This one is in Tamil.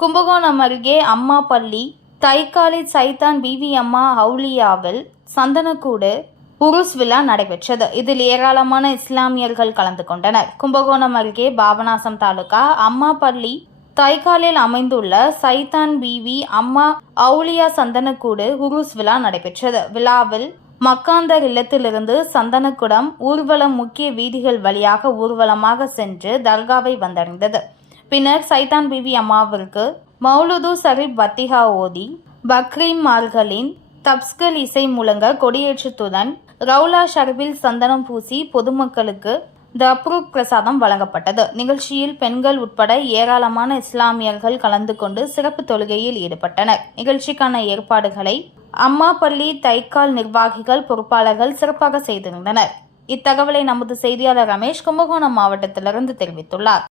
கும்பகோணம் அருகே அம்மா பள்ளி தைக்காலி சைத்தான் பிவி அம்மா ஹவுலியாவில் சந்தனக்கூடு உருஸ் விழா நடைபெற்றது. இதில் ஏராளமான இஸ்லாமியர்கள் கலந்து கொண்டனர். கும்பகோணம் அருகே பாபநாசம் தாலுகா அம்மாப்பள்ளி தைக்காலில் அமைந்துள்ள சைத்தான் பிவி அம்மா அவுலியா சந்தனக்கூடு உருஸ் விழா நடைபெற்றது. விழாவில் மக்காந்தர் இல்லத்திலிருந்து சந்தனக்குடம் ஊர்வலம் முக்கிய வீதிகள் வழியாக ஊர்வலமாக சென்று தர்காவை வந்தடைந்தது. பின்னர் சைதான் பிவி அம்மாவிற்கு மௌலுது சரிப் பத்திகா ஓதி பக்ரீம் மார்களின் தப்ஸ்கல் இசை முழங்க கொடியேற்றத்துடன் ரவுலா ஷர்பில் சந்தனம் பூசி பொதுமக்களுக்கு தப்ரூக் பிரசாதம் வழங்கப்பட்டது. நிகழ்ச்சியில் பெண்கள் உட்பட ஏராளமான இஸ்லாமியர்கள் கலந்து கொண்டு சிறப்பு தொழுகையில் ஈடுபட்டனர். நிகழ்ச்சிக்கான ஏற்பாடுகளை அம்மாப்பள்ளி தைக்கால் நிர்வாகிகள் பொறுப்பாளர்கள் சிறப்பாக செய்திருந்தனர். இத்தகவலை நமது செய்தியாளர் ரமேஷ் கும்பகோணம் மாவட்டத்திலிருந்து தெரிவித்துள்ளார்.